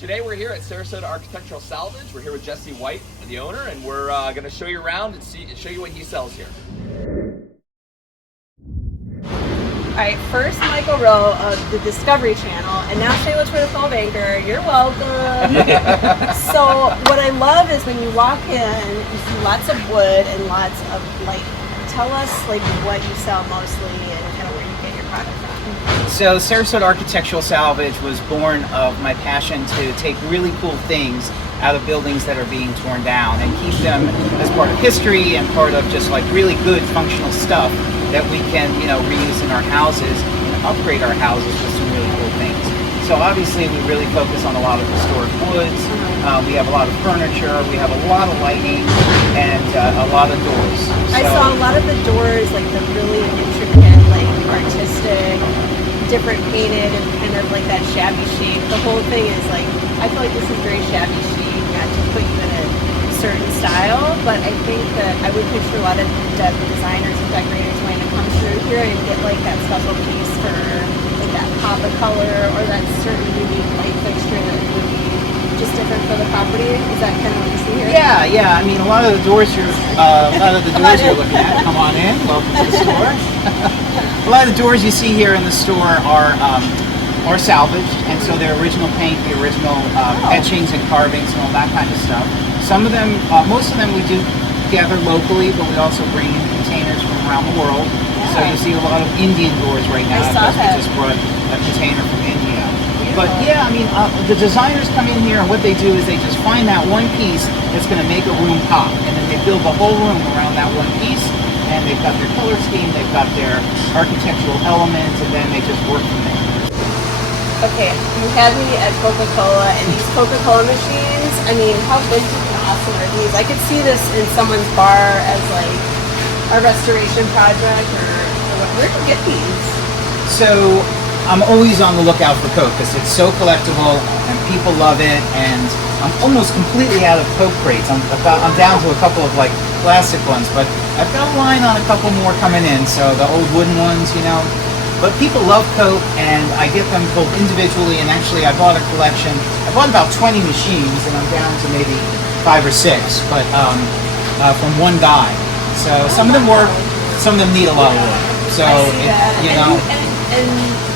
Today we're here at Sarasota Architectural Salvage. We're here with Jesse White, the owner, and we're going to show you around and show you what he sells here. Alright, first Michael Rowe of the Discovery Channel, and now Shayla Twit of Anchor. You're welcome. So what I love is when you walk in, you see lots of wood and lots of lighting. Tell us like what you sell mostly and kind of where you get your product from. So Sarasota Architectural Salvage was born of my passion to take really cool things out of buildings that are being torn down and keep them as part of history and part of just like really good functional stuff that we can, reuse in our houses and upgrade our houses with some really cool things. So obviously we really focus on a lot of historic woods. We have a lot of furniture, we have a lot of lighting, and a lot of doors. I saw a lot of the doors, like the really intricate, like artistic, different painted and kind of like that shabby chic. The whole thing is like, I feel like this is very shabby chic, not to put you in a certain style, but I think that I would picture a lot of designers and decorators wanting to come through here and get like that special piece for like that pop of color or that certain unique light fixture that would be just different for the property. Is that kind of what you see here? Yeah. I mean, a lot of the doors you're looking at. Come on in. Welcome to the store. A lot of the doors you see here in the store are salvaged, and so they're original paint, the original etchings and carvings and all that kind of stuff. Some of them, most of them we do gather locally, but we also bring in containers from around the world. Yeah. So you see a lot of Indian doors right now because we just brought a container from India. But yeah, I mean, the designers come in here and what they do is they just find that one piece that's going to make a room pop, and then they build the whole room around that one piece, and they've got their color scheme, they've got their architectural elements, and then they just work from there. Okay, you had me at CocaCola, and these CocaCola machines, I mean, how big and awesome are these? I could see this in someone's bar as like a restoration project, or where do you get these? So I'm always on the lookout for Coke because it's so collectible and people love it, and I'm almost completely out of Coke crates. I'm down to a couple of like plastic ones, but I've got a line on a couple more coming in, so the old wooden ones, But people love Coke, and I get them both individually, and actually I bought a collection. I bought about 20 machines, and I'm down to maybe 5 or 6, but from one guy. So some of them work, some of them need a lot of work. So, And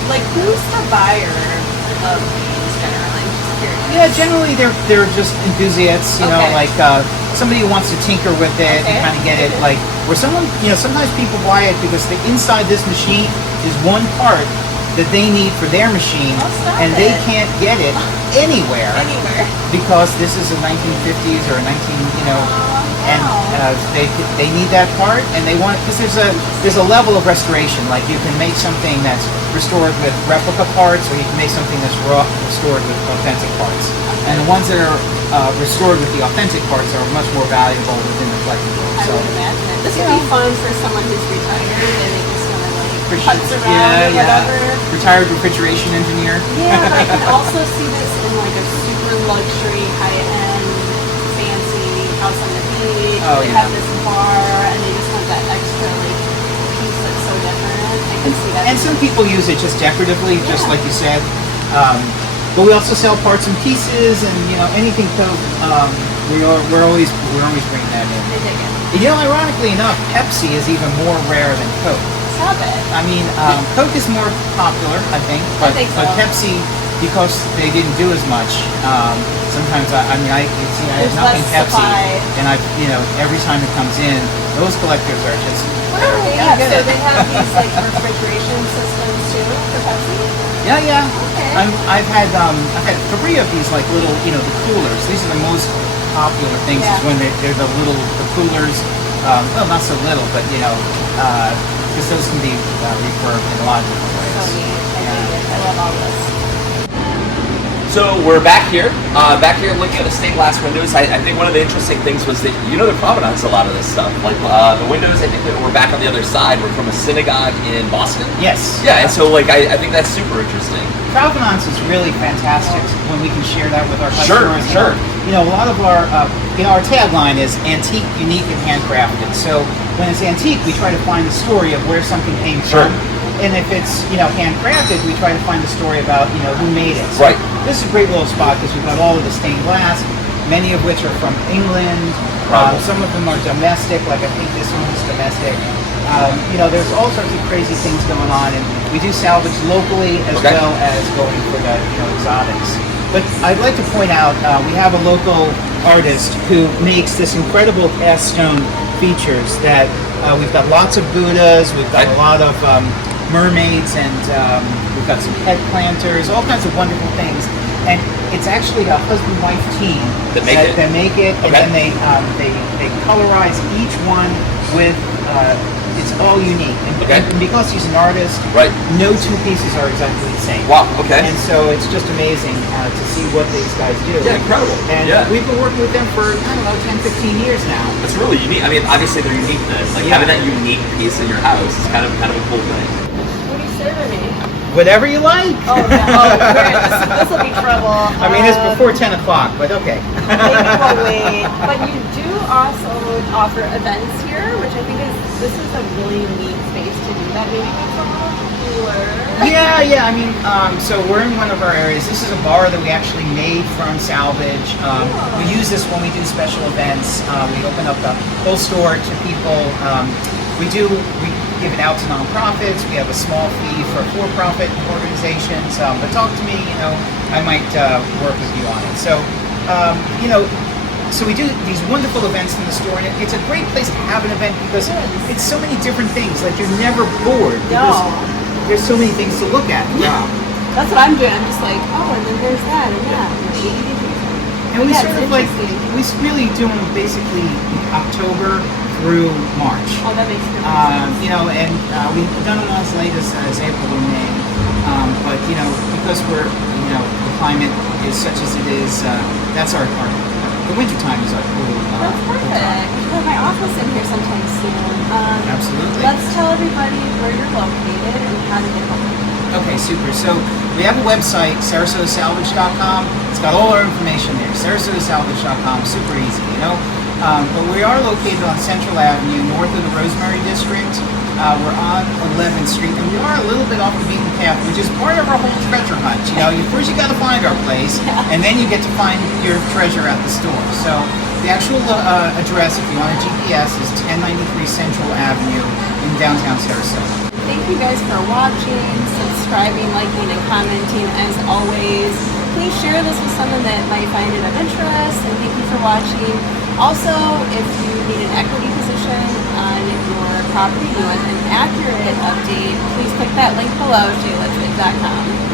like, who's the buyer of these generally? I'm just curious. Yeah, generally they're just enthusiasts, like somebody who wants to tinker with it and kind of get it like, where someone, sometimes people buy it because the inside this machine is one part that they need for their machine, and they can't get it anywhere because this is a 1950s or a 19, and they need that part, and they want, because there's a level of restoration. Like you can make something that's restored with replica parts, or you can make something that's restored with authentic parts. And the ones that are restored with the authentic parts are much more valuable within the collectible. I would imagine it. This would be fun for someone who's retired and they just want to like putz around or whatever. Retired refrigeration engineer. Yeah, but I can also see this in like a super luxury, high-end, fancy house on the beach. They have this bar and they just want that extra like piece that's so different. I can see that. And some people use it just decoratively, just like you said. But we also sell parts and pieces, and anything Coke. We're always bringing that in. They dig it. Ironically enough, Pepsi is even more rare than Coke. Stop it. I mean, Coke is more popular, I think, but Pepsi, because they didn't do as much. Sometimes I have nothing Pepsi, and every time it comes in, those collectors are just. Yeah. So they have these like refrigeration systems too for Pepsi. Yeah. Okay. I've had 3 of these like little, the coolers. These are the most popular things. Is when they're the coolers. Well, not so little, but because those can be refurbed in a lot of different ways. So neat. I love all this. So we're back here looking at the stained glass windows. I think one of the interesting things was that the provenance a lot of this stuff. Like the windows, I think that we're back on the other side. We're from a synagogue in Boston. Yes. Yeah, and so like I think that's super interesting. Provenance is really fantastic when we can share that with our customers. Sure. A lot of our our tagline is antique, unique, and handcrafted. So when it's antique, we try to find the story of where something came from. And if it's, handcrafted, we try to find a story about, who made it. So Right. this is a great little spot because we've got all of the stained glass, many of which are from England. Some of them are domestic, like I think this one is domestic. There's all sorts of crazy things going on, and we do salvage locally as well as going for the, exotics. But I'd like to point out, we have a local artist who makes this incredible cast stone features that we've got lots of Buddhas, we've got a lot of mermaids, and we've got some pet planters, all kinds of wonderful things. And it's actually a husband-wife team that make it, and then they colorize each one with. It's all unique, and because he's an artist, no two pieces are exactly the same. Wow. Okay. And so it's just amazing to see what these guys do. Yeah, incredible. And we've been working with them for 10, 15 years now. It's really unique. I mean, obviously their uniqueness, like having that unique piece in your house, is kind of a cool thing. What are you serving me? Whatever you like. Oh, great. This will be trouble. I mean, it's before 10 o'clock, but okay. Maybe we'll wait. But you do also offer events here, which I think this is a really neat space to do that. Maybe it's a little cooler. Yeah. I mean, so we're in one of our areas. This is a bar that we actually made from Salvage. We use this when we do special events. We open up the whole store to people. We give it out to nonprofits. We have a small fee for for-profit organizations. But talk to me, I might work with you on it. So, so we do these wonderful events in the store, and it's a great place to have an event because it's so many different things. Like you're never bored because there's so many things to look at. Yeah, that's what I'm doing. I'm just like, and then there's that and that. And we sort of we really do them basically October through March. Oh, that makes sense. And we've done them as late as April or May. But because we're the climate is such as it is, that's our the winter time is our cool. That's perfect. We'll have my office in here sometime soon. Absolutely. Let's tell everybody where you're located and how to get home. Okay, super. So we have a website, sarasotarealtor.com. It's got all our information there. sarasotarealtor.com, super easy, But we are located on Central Avenue, north of the Rosemary District. We're on 11th Street, and we are a little bit off the beaten path, which is part of our whole treasure hunt. First you got to find our place, and then you get to find your treasure at the store. So the actual address, if you want a GPS, is 1093 Central Avenue in downtown Sarasota. Thank you guys for watching, subscribing, liking, and commenting as always. Please share this with someone that might find it of interest, and thank you for watching. Also, if you need an equity position on your property, you want an accurate update, please click that link below, ShaylaTwit.com.